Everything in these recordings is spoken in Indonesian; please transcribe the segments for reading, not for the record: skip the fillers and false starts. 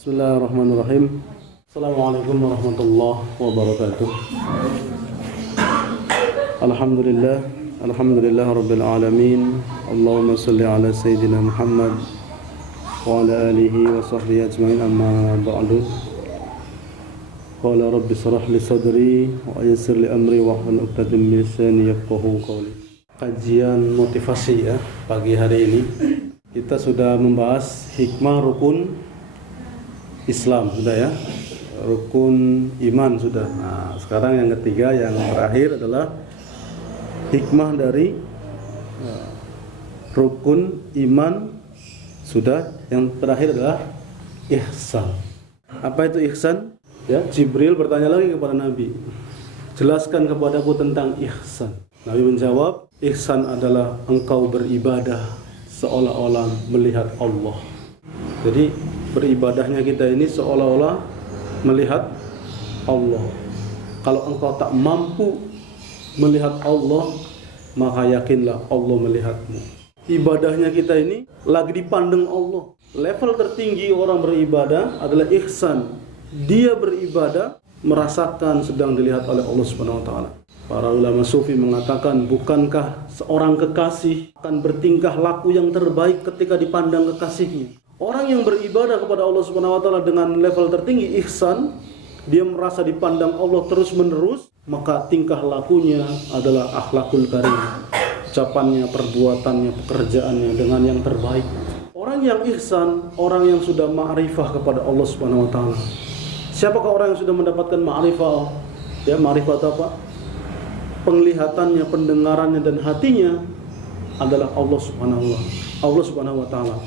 Bismillahirrahmanirrahim. Assalamualaikum warahmatullahi wabarakatuh. Alhamdulillah rabbil alamin. Allahumma salli ala sayyidina Muhammad wa ala alihi wa sahbihi ajma'in, amma ba'du. Qala rabbi shrah li sadri wa yassir li amri wahlul 'uqdatam min lisani yafqahu qawli. Kajian motivasi ya pagi hari ini. Kita sudah membahas hikmah rukun Islam sudah ya, rukun iman sudah. Nah, sekarang yang ketiga, yang terakhir adalah hikmah dari rukun iman sudah. Yang terakhir adalah ihsan. Apa itu ihsan? Ya, Jibril bertanya lagi kepada Nabi, jelaskan kepadaku tentang ihsan. Nabi menjawab, ihsan adalah engkau beribadah seolah-olah melihat Allah. Jadi beribadahnya kita ini seolah-olah melihat Allah. Kalau engkau tak mampu melihat Allah, maka yakinlah Allah melihatmu. Ibadahnya kita ini lagi dipandang Allah. Level tertinggi orang beribadah adalah ihsan. Dia beribadah merasakan sedang dilihat oleh Allah Subhanahu wa taala. Para ulama sufi mengatakan, bukankah seorang kekasih akan bertingkah laku yang terbaik ketika dipandang kekasihnya? Orang yang beribadah kepada Allah Subhanahu wa taala dengan level tertinggi ihsan, dia merasa dipandang Allah terus-menerus, maka tingkah lakunya adalah akhlakul karim. Ucapannya, perbuatannya, pekerjaannya dengan yang terbaik. Orang yang ihsan, orang yang sudah ma'rifah kepada Allah Subhanahu wa taala. Siapakah orang yang sudah mendapatkan ma'rifah? Ya, ma'rifah apa? Penglihatannya, pendengarannya dan hatinya adalah Allah Subhanahu wa taala.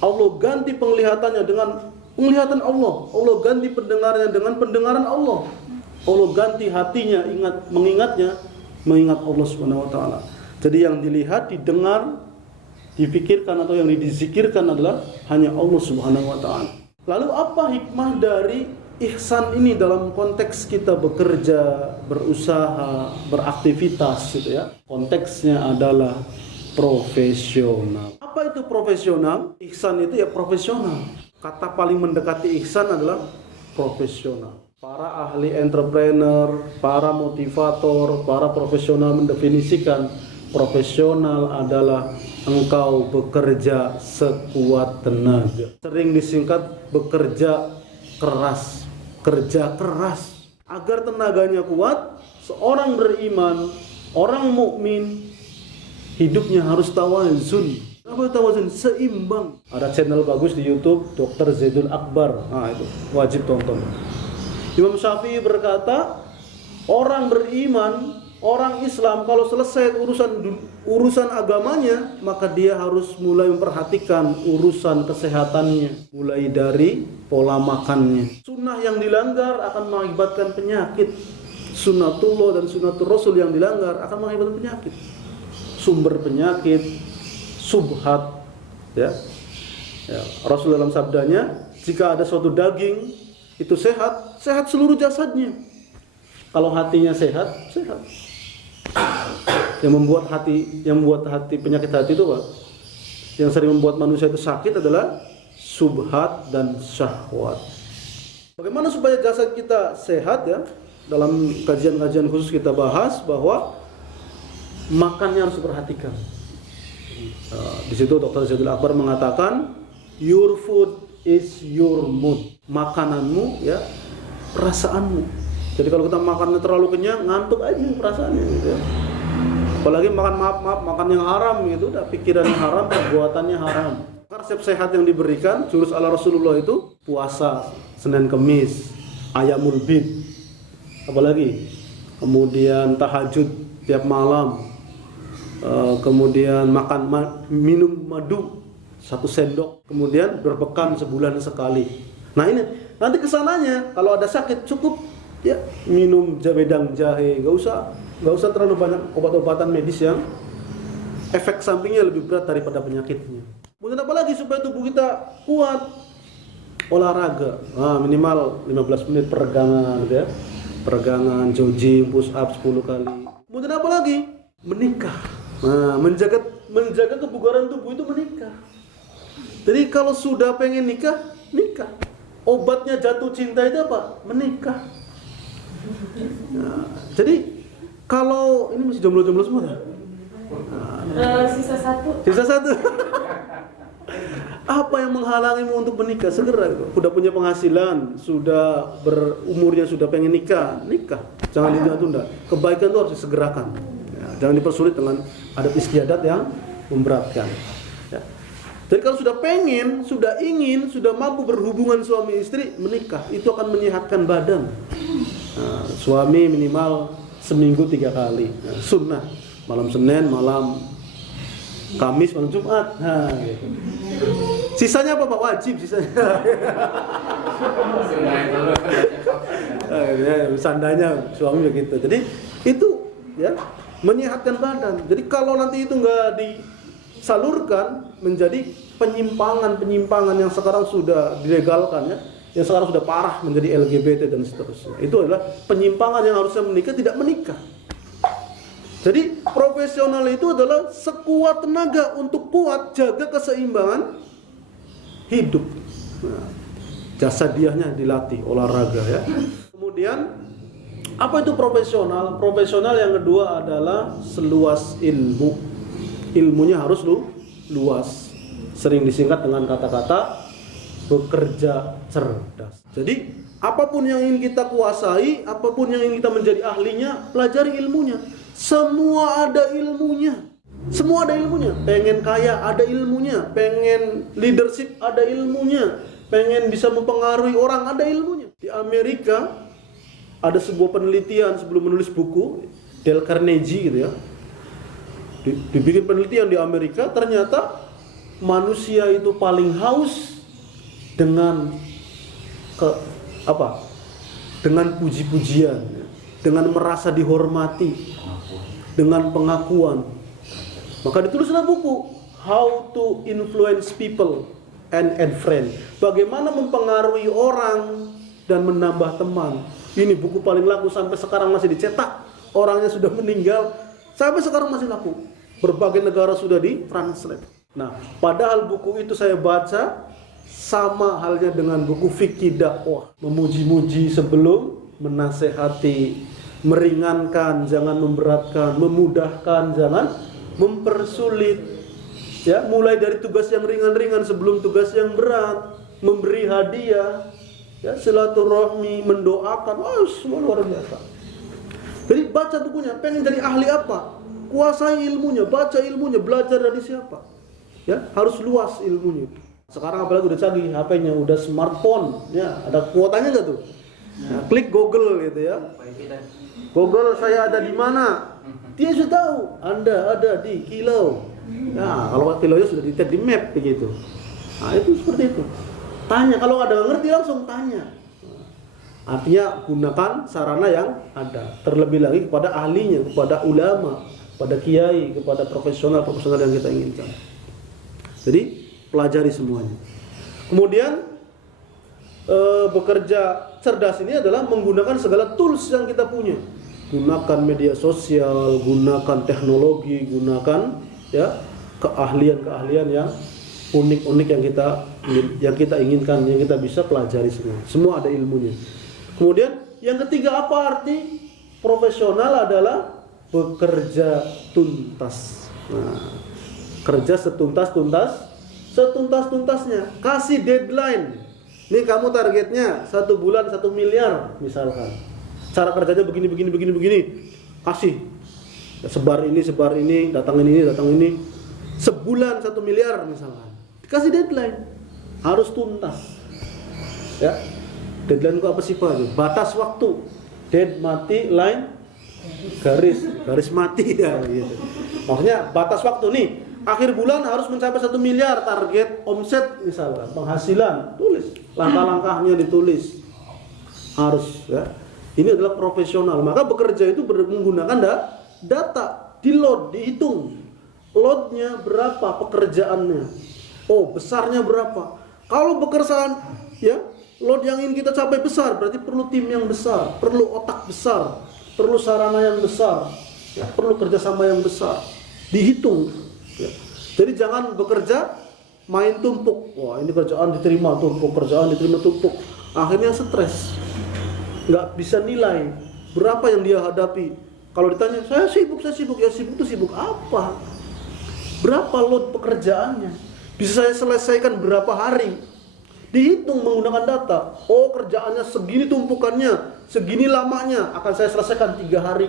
Allah ganti penglihatannya dengan penglihatan Allah. Allah ganti pendengarannya dengan pendengaran Allah. Allah ganti hatinya mengingat Allah Subhanahu wa taala. Jadi yang dilihat, didengar, dipikirkan atau yang dizikirkan adalah hanya Allah Subhanahu wa taala. Lalu apa hikmah dari ihsan ini dalam konteks kita bekerja, berusaha, beraktivitas gitu ya. Konteksnya adalah profesional. Apa itu profesional? Ihsan itu ya profesional. Kata paling mendekati ihsan adalah profesional. Para ahli entrepreneur, para motivator, para profesional mendefinisikan profesional adalah engkau bekerja sekuat tenaga. Sering disingkat bekerja keras. Kerja keras agar tenaganya kuat. Seorang beriman, orang mukmin, hidupnya harus tawazun. Apa tawazun? Seimbang. Ada channel bagus di YouTube, Dr. Zaidul Akbar. Nah, itu wajib tonton. Imam Syafi'i berkata, orang beriman, orang Islam kalau selesai urusan agamanya, maka dia harus mulai memperhatikan urusan kesehatannya, mulai dari pola makannya. Sunnah yang dilanggar akan mengakibatkan penyakit. Sunnatullah dan sunnatul Rasul yang dilanggar akan mengakibatkan penyakit. Sumber penyakit, subhat, ya. Rasul dalam sabdanya, jika ada suatu daging itu sehat seluruh jasadnya. Kalau hatinya sehat. Yang membuat hati penyakit hati itu apa? Yang sering membuat manusia itu sakit adalah subhat dan syahwat. Bagaimana supaya jasad kita sehat ya? Dalam kajian-kajian khusus kita bahas bahwa makannya harus diperhatikan. Di situ Dr. Zaidul Akbar mengatakan, your food is your mood. Makananmu ya, perasaanmu. Jadi kalau kita makannya terlalu kenyang, ngantuk aja perasaannya gitu ya. Apalagi makan yang haram gitu, udah pikirannya haram, perbuatannya haram. Resep sehat yang diberikan jurus ala Rasulullah itu puasa Senin Kemis, ayamul bid, apalagi kemudian tahajud tiap malam, kemudian minum madu 1 sendok, kemudian berpekan sebulan sekali. Nah ini nanti kesananya kalau ada sakit cukup ya minum wedang jahe, nggak usah terlalu banyak obat-obatan medis yang efek sampingnya lebih berat daripada penyakitnya. Kemudian apa lagi supaya tubuh kita kuat? Olahraga, minimal 15 menit peregangan gitu ya. Peregangan, jogging, push up 10 kali. Kemudian apa lagi? Menikah. Nah, menjaga kebugaran tubuh itu menikah. Jadi kalau sudah pengen nikah, obatnya jatuh cinta itu apa? Menikah. Nah, jadi kalau ini masih jomblo-jomblo semua ya? Sisa satu. Sisa satu. Apa yang menghalangimu untuk menikah? Segera. Sudah punya penghasilan, sudah berumurnya, sudah pengen nikah. Jangan ditunda-tunda. Kebaikan itu harus disegerakan. Ya, jangan dipersulit dengan adat istiadat yang memberatkan. Ya. Jadi kalau sudah pengen, sudah ingin, sudah mampu berhubungan suami istri, menikah. Itu akan menyehatkan badan. Nah, suami minimal seminggu 3 kali. Nah, sunnah. Malam Senin, malam Kamis, malam Jumat. Nah, gitu. Sisanya apa Pak? Wajib sisanya. Sandanya suami begitu. Jadi itu ya menyehatkan badan. Jadi kalau nanti itu nggak disalurkan menjadi penyimpangan yang sekarang sudah dilegalkan ya, yang sekarang sudah parah menjadi LGBT dan seterusnya. Itu adalah penyimpangan yang harusnya menikah tidak menikah. Jadi profesional itu adalah sekuat tenaga untuk kuat jaga keseimbangan hidup. Nah, jasadiahnya dilatih olahraga ya. Kemudian apa itu profesional? Profesional yang kedua adalah seluas ilmu. Ilmunya harus luas. Sering disingkat dengan kata-kata bekerja cerdas. Jadi apapun yang ingin kita kuasai, apapun yang ingin kita menjadi ahlinya, pelajari ilmunya. Semua ada ilmunya. Semua ada ilmunya. Pengen kaya ada ilmunya. Pengen leadership ada ilmunya. Pengen bisa mempengaruhi orang ada ilmunya. Di Amerika ada sebuah penelitian sebelum menulis buku, Dale Carnegie gitu ya. Dibikin penelitian di Amerika, ternyata manusia itu paling haus dengan dengan puji-pujian, dengan merasa dihormati, dengan pengakuan. Maka ditulislah buku How to Influence People and Friends. Bagaimana mempengaruhi orang dan menambah teman. Ini buku paling laku sampai sekarang masih dicetak. Orangnya sudah meninggal, sampai sekarang masih laku. Berbagai negara sudah ditranslate. Nah, padahal buku itu saya baca sama halnya dengan buku fikih dakwah. Memuji-muji sebelum menasehati, meringankan, jangan memberatkan, memudahkan, jangan mempersulit. Ya, mulai dari tugas yang ringan-ringan sebelum tugas yang berat, memberi hadiah, ya, silaturahmi, mendoakan, semua luar biasa. Jadi baca bukunya, pengen jadi ahli apa? Kuasai ilmunya, baca ilmunya, belajar dari siapa? Ya, harus luas ilmunya. Sekarang apalagi udah canggih, HP-nya udah smartphone, ya, ada kuotanya nggak tuh? Nah, klik Google gitu ya. Google saya ada di mana? Dia sudah tahu. Anda ada di Kilau. Nah, kalau kilonya sudah di map begitu. Nah, itu seperti itu. Tanya, kalau ada nggak ngerti langsung tanya. Artinya gunakan sarana yang ada. Terlebih lagi kepada ahlinya, kepada ulama, kepada kiai, kepada profesional yang kita inginkan. Jadi pelajari semuanya. Kemudian bekerja cerdas ini adalah menggunakan segala tools yang kita punya. Gunakan media sosial, gunakan teknologi, gunakan ya keahlian-keahlian yang unik-unik yang kita inginkan, yang kita bisa pelajari semua. Semua ada ilmunya. Kemudian yang ketiga, apa arti profesional? Adalah bekerja tuntas. Nah, kerja setuntas-tuntasnya. Kasih deadline. Ini kamu targetnya 1 bulan 1 miliar misalkan. Cara kerjanya begini. Kasih. Sebar ini, datangin ini. Sebulan 1 miliar misalkan. Kasih deadline. Harus tuntas. Ya. Deadline itu apa sih Pak? Batas waktu. Dead mati, line garis mati ya gitu. Maksudnya batas waktu nih. Akhir bulan harus mencapai 1 miliar target omset misalkan, penghasilan, tulis langkah-langkahnya, ditulis harus ya. Ini adalah profesional. Maka bekerja itu menggunakan data, di-load, dihitung loadnya berapa, pekerjaannya, besarnya berapa. Kalau pekerjaan ya load yang ingin kita capai besar, berarti perlu tim yang besar, perlu otak besar, perlu sarana yang besar ya, perlu kerjasama yang besar, dihitung. Ya. Jadi jangan bekerja main tumpuk. Wah, ini kerjaan diterima tumpuk, kerjaan diterima tumpuk. akhirnya stres, nggak bisa nilai berapa yang dia hadapi. Kalau ditanya, saya sibuk, ya sibuk itu sibuk apa? Berapa load pekerjaannya? Bisa saya selesaikan berapa hari? Dihitung menggunakan data. Oh, kerjaannya segini tumpukannya, segini lamanya, akan saya selesaikan 3 hari.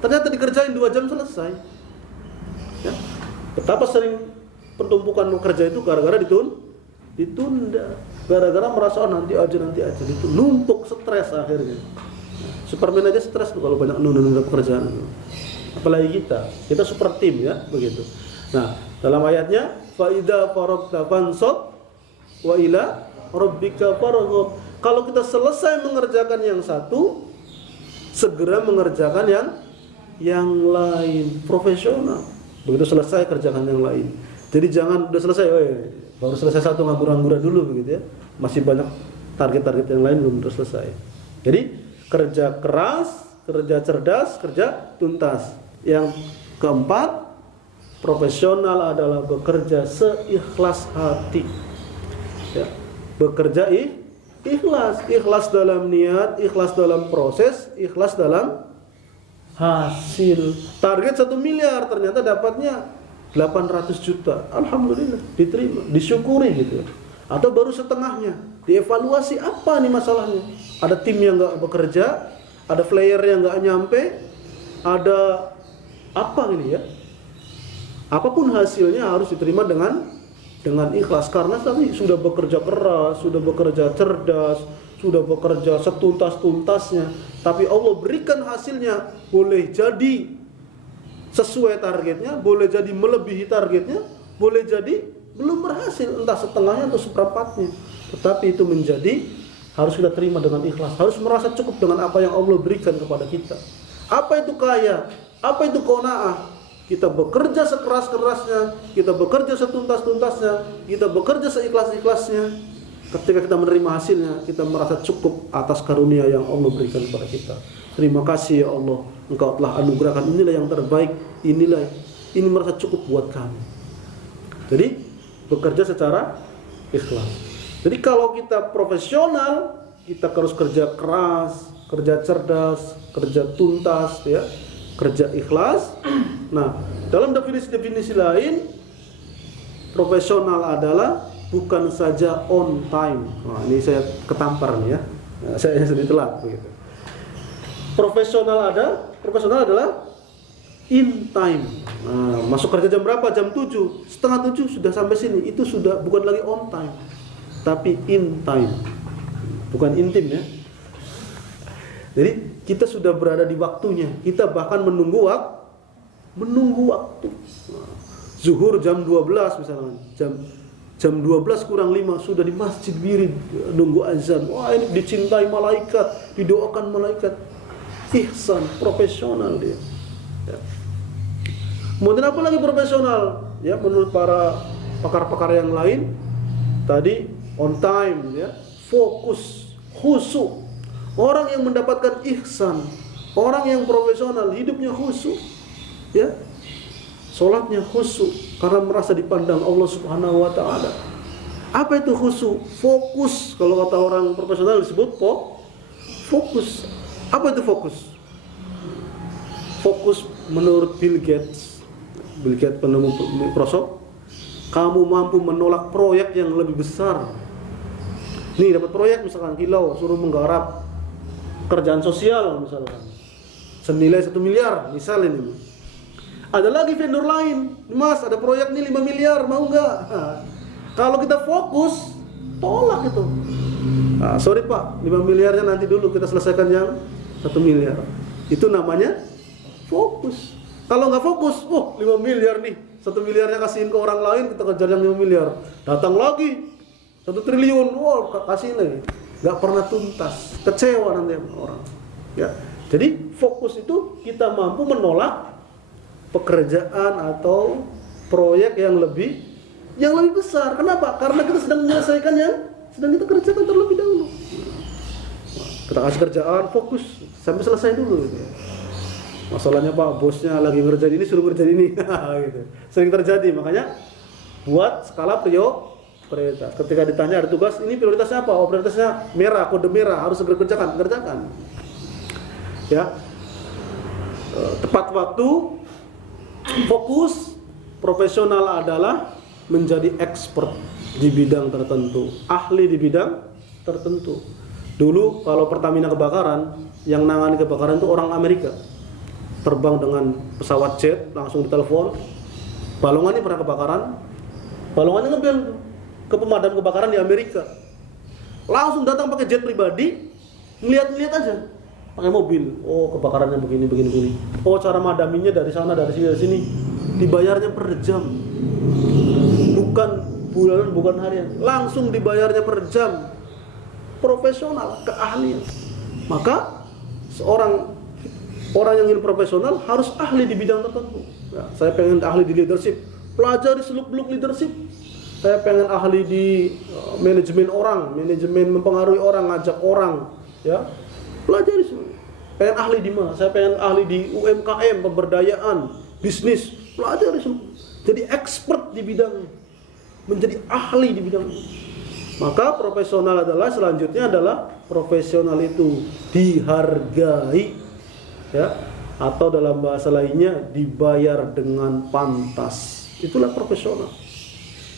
Ternyata dikerjain 2 jam selesai. Ya. Betapa sering pentumpukan kerja itu gara-gara ditunda. Gara-gara merasa nanti aja itu numpuk, stres akhirnya. Superman aja stres tuh kalau banyak nunda pekerjaan. Apalagi kita super tim ya, begitu. Nah, dalam ayatnya fa idza faragta fansab wa ila rabbika farghab. Kalau kita selesai mengerjakan yang satu, segera mengerjakan yang lain, profesional. Begitu selesai kerjakan yang lain. Jadi jangan udah selesai, baru selesai satu nganggur-ngangguran dulu begitu ya. Masih banyak target-target yang lain belum selesai. Jadi kerja keras, kerja cerdas, kerja tuntas. Yang keempat, profesional adalah bekerja seikhlas hati. Ya. Bekerja ikhlas dalam niat, ikhlas dalam proses, ikhlas dalam hasil. Target 1 miliar ternyata dapatnya 800 juta. Alhamdulillah, diterima, disyukuri gitu. Atau baru setengahnya, dievaluasi apa nih masalahnya. Ada tim yang nggak bekerja, ada player yang nggak nyampe, ada apa ini ya? Apapun hasilnya harus diterima dengan ikhlas, karena tadi sudah bekerja keras, sudah bekerja cerdas, sudah bekerja setuntas-tuntasnya, tapi Allah berikan hasilnya, boleh jadi sesuai targetnya, boleh jadi melebihi targetnya, boleh jadi belum berhasil, entah setengahnya atau seperempatnya, tetapi itu harus kita terima dengan ikhlas, harus merasa cukup dengan apa yang Allah berikan kepada kita. Apa itu kaya? Apa itu qanaah? Kita bekerja sekeras-kerasnya, kita bekerja setuntas-tuntasnya, kita bekerja seikhlas-ikhlasnya. Ketika kita menerima hasilnya, kita merasa cukup atas karunia yang Allah berikan kepada kita. Terima kasih ya Allah, Engkau telah anugerahkan, inilah yang terbaik, ini merasa cukup buat kami. Jadi bekerja secara ikhlas. Jadi kalau kita profesional, kita harus kerja keras, kerja cerdas, kerja tuntas, ya, kerja ikhlas. Nah, dalam definisi-definisi lain, profesional adalah bukan saja on time. Nah, ini saya ketampar nih ya. Nah, saya sedikit telat begitu. Profesional adalah in time. Nah, masuk kerja jam berapa? Jam 7. Setengah 7 sudah sampai sini. Itu sudah bukan lagi on time, tapi in time. Bukan intim ya. Jadi kita sudah berada di waktunya. Kita bahkan menunggu waktu. Zuhur jam 12 misalnya. Jam 12 kurang 5 sudah di masjid wirid nunggu azan. Wah, ini dicintai malaikat, didoakan malaikat. Ihsan, profesional dia. Ya. Kemudian apa lagi profesional? Ya, menurut para pakar-pakar yang lain, tadi on time, ya, fokus, khusyuk. Orang yang mendapatkan ihsan, orang yang profesional, hidupnya khusyuk, ya, sholatnya khusyuk karena merasa dipandang Allah Subhanahu Wa Taala. Apa itu khusyuk? Fokus. Kalau kata orang profesional disebut fokus. Apa itu fokus? Fokus menurut Bill Gates penemu Microsoft, kamu mampu menolak proyek yang lebih besar. Nih dapat proyek misalkan kilau, suruh menggarap kerjaan sosial misalkan senilai 1 miliar misalnya ini. Ada lagi vendor lain, Mas ada proyek nih 5 miliar mau nggak? Nah, kalau kita fokus, tolak itu. Nah, sorry Pak, 5 miliarnya nanti dulu kita selesaikan yang 1 miliar. Itu namanya fokus. Kalau nggak fokus, 5 miliar nih, 1 miliarnya kasihin ke orang lain, kita kejar yang 5 miliar. Datang lagi 1 triliun, kasih lagi. Nggak pernah tuntas, kecewa nanti orang. Ya, jadi fokus itu kita mampu menolak pekerjaan atau proyek yang lebih besar. Kenapa? Karena kita sedang menyelesaikan yang sedang kita kerjakan terlebih dahulu. Kita kasih kerjaan, fokus sampai selesai dulu. Gitu. Masalahnya Pak, bosnya lagi ngerjain ini, suruh ngerjain ini. Gitu. Sering terjadi, makanya buat skala Prioritas. Ketika ditanya ada tugas, ini prioritasnya apa? Oh, prioritasnya merah, kode merah, harus segera kerjakan. Ya. Tepat waktu, fokus, profesional adalah menjadi expert di bidang tertentu, ahli di bidang tertentu. Dulu kalau Pertamina kebakaran, yang nangani kebakaran itu orang Amerika. Terbang dengan pesawat jet, langsung ditelepon. Balongan ini pernah kebakaran, balongannya ngebel ke pemadam kebakaran di Amerika. Langsung datang pakai jet pribadi, ngeliat aja, pakai mobil. Oh, kebakarannya begini. Oh, cara madaminya dari sana, dari sini. Dibayarnya per jam. Bukan bulanan, bukan harian. Langsung dibayarnya per jam. Profesional, keahlian. Maka orang yang ingin profesional harus ahli di bidang tertentu. Ya, saya pengen ahli di leadership, pelajari seluk-beluk leadership. Saya pengen ahli di manajemen orang, manajemen mempengaruhi orang, ngajak orang, ya. Pelajari semua. Pengen ahli di mana? Saya pengen ahli di UMKM, pemberdayaan, bisnis, pelajari semua. Jadi expert di bidangnya. Menjadi ahli di bidangnya. Maka profesional selanjutnya adalah profesional itu dihargai, ya, atau dalam bahasa lainnya dibayar dengan pantas. Itulah profesional.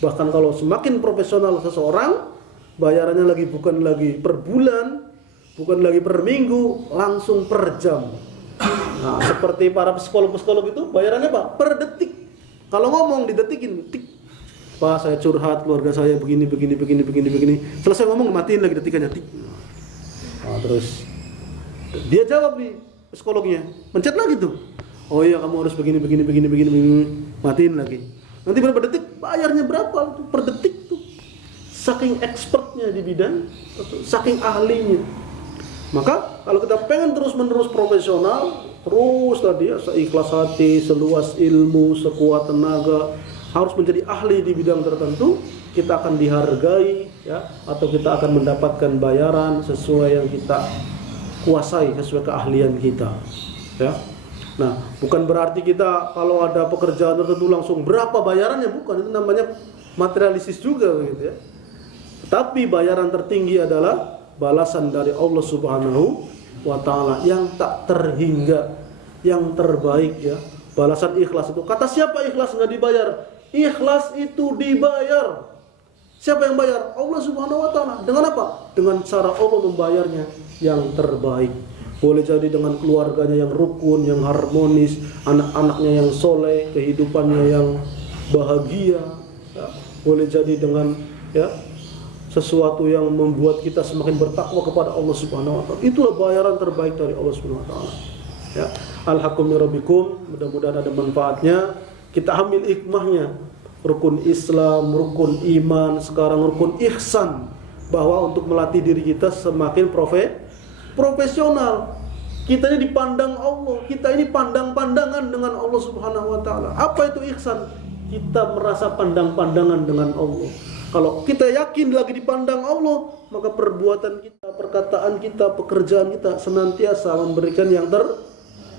Bahkan kalau semakin profesional seseorang, bayarannya bukan lagi per bulan, bukan lagi per minggu, langsung per jam. Nah, seperti para psikolog itu bayarannya apa? Per detik. Kalau ngomong didetikin, tik. Pak, saya curhat, keluarga saya begini. Selesai ngomong, matiin lagi detikannya, tik. Nah, terus dia jawab nih psikolognya, pencet lagi tuh. Oh iya, kamu harus begini, matiin lagi. Nanti berapa detik, bayarnya berapa tuh per detik tuh. Saking expertnya di bidang, saking ahlinya. Maka kalau kita pengen terus-menerus profesional, terus tadi ya, seikhlas hati, seluas ilmu, sekuat tenaga, harus menjadi ahli di bidang tertentu, kita akan dihargai, ya, atau kita akan mendapatkan bayaran sesuai yang kita kuasai, sesuai keahlian kita, ya. Nah, bukan berarti kita kalau ada pekerjaan tertentu langsung berapa bayarannya, bukan. Itu namanya materialistis juga, gitu ya. Tapi bayaran tertinggi adalah balasan dari Allah Subhanahu wa Ta'ala yang tak terhingga, yang terbaik, ya. Balasan ikhlas itu. Kata siapa ikhlas nggak dibayar? Ikhlas itu dibayar. Siapa yang bayar? Allah Subhanahu wa Ta'ala. Dengan apa? Dengan cara Allah membayarnya yang terbaik. Boleh jadi dengan keluarganya yang rukun, yang harmonis, anak-anaknya yang soleh, kehidupannya yang bahagia, ya. Boleh jadi dengan, ya, sesuatu yang membuat kita semakin bertakwa kepada Allah Subhanahu wa Ta'ala. Itulah bayaran terbaik dari Allah Subhanahu wa Ta'ala, ya. Al-hakum min rabbikum, mudah-mudahan ada manfaatnya. Kita ambil hikmahnya, rukun Islam, rukun iman, sekarang rukun ihsan, bahwa untuk melatih diri kita semakin profesional. Kita ini dipandang Allah, kita ini pandang-pandangan dengan Allah Subhanahu wa Ta'ala. Apa itu ihsan? Kita merasa pandang-pandangan dengan Allah. Kalau kita yakin lagi dipandang Allah, maka perbuatan kita, perkataan kita, pekerjaan kita senantiasa memberikan yang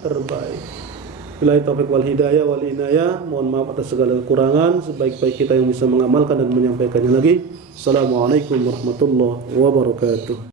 terbaik. Billahi taufiq wal hidayah wal inayah. Mohon maaf atas segala kekurangan. Sebaik-baik kita yang bisa mengamalkan dan menyampaikannya lagi. Assalamualaikum warahmatullahi wabarakatuh.